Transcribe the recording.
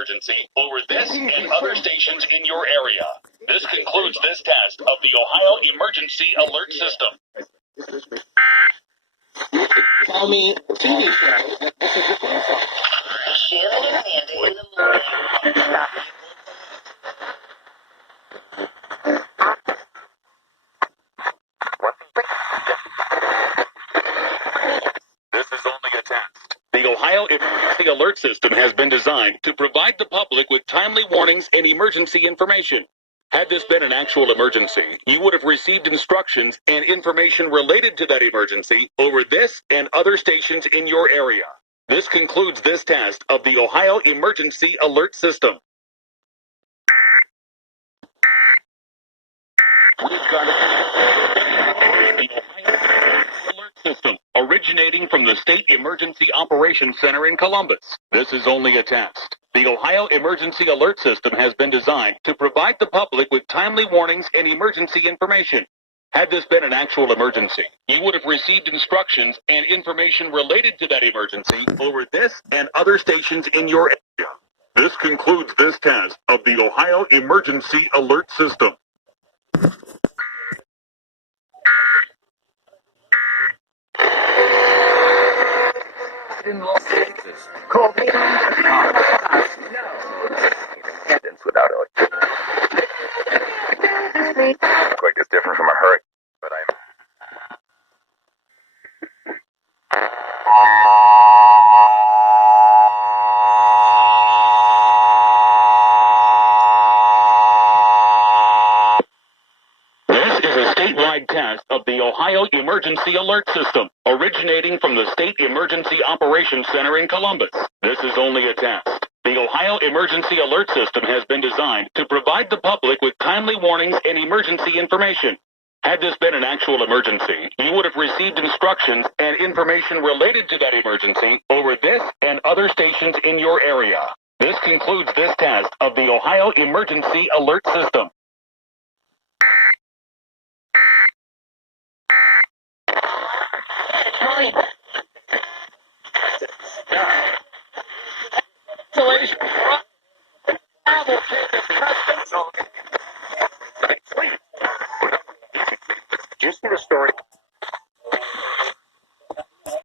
emergency over this and other stations in your area. This concludes this test of the Ohio Emergency Alert System. Tell me, TV show. Shannon and Andy in the morning. This is only a test. The Ohio Emergency Alert System has been designed to provide the public with timely warnings and emergency information. Had this been an actual emergency, you would have received instructions and information related to that emergency over this and other stations in your area. This concludes this test of the Ohio Emergency Alert System. We've got the Ohio Alert System, originating from the State Emergency Operations Center in Columbus. This is only a test. The Ohio Emergency Alert System has been designed to provide the public with timely warnings and emergency information. Had this been an actual emergency, you would have received instructions and information related to that emergency over this and other stations in your area. This concludes this test of the Ohio Emergency Alert System. In Los Angeles, call me. No. Independence without electricity. Earthquake is different from a hurricane, but This is a statewide test of the Ohio Emergency Alert System, originating from the State Emergency Operations Center in Columbus. This is only a test. The Ohio Emergency Alert System has been designed to provide the public with timely warnings and emergency information. Had this been an actual emergency, you would have received instructions and information related to that emergency over this and other stations in your area. This concludes this test of the Ohio Emergency Alert System. did you see the story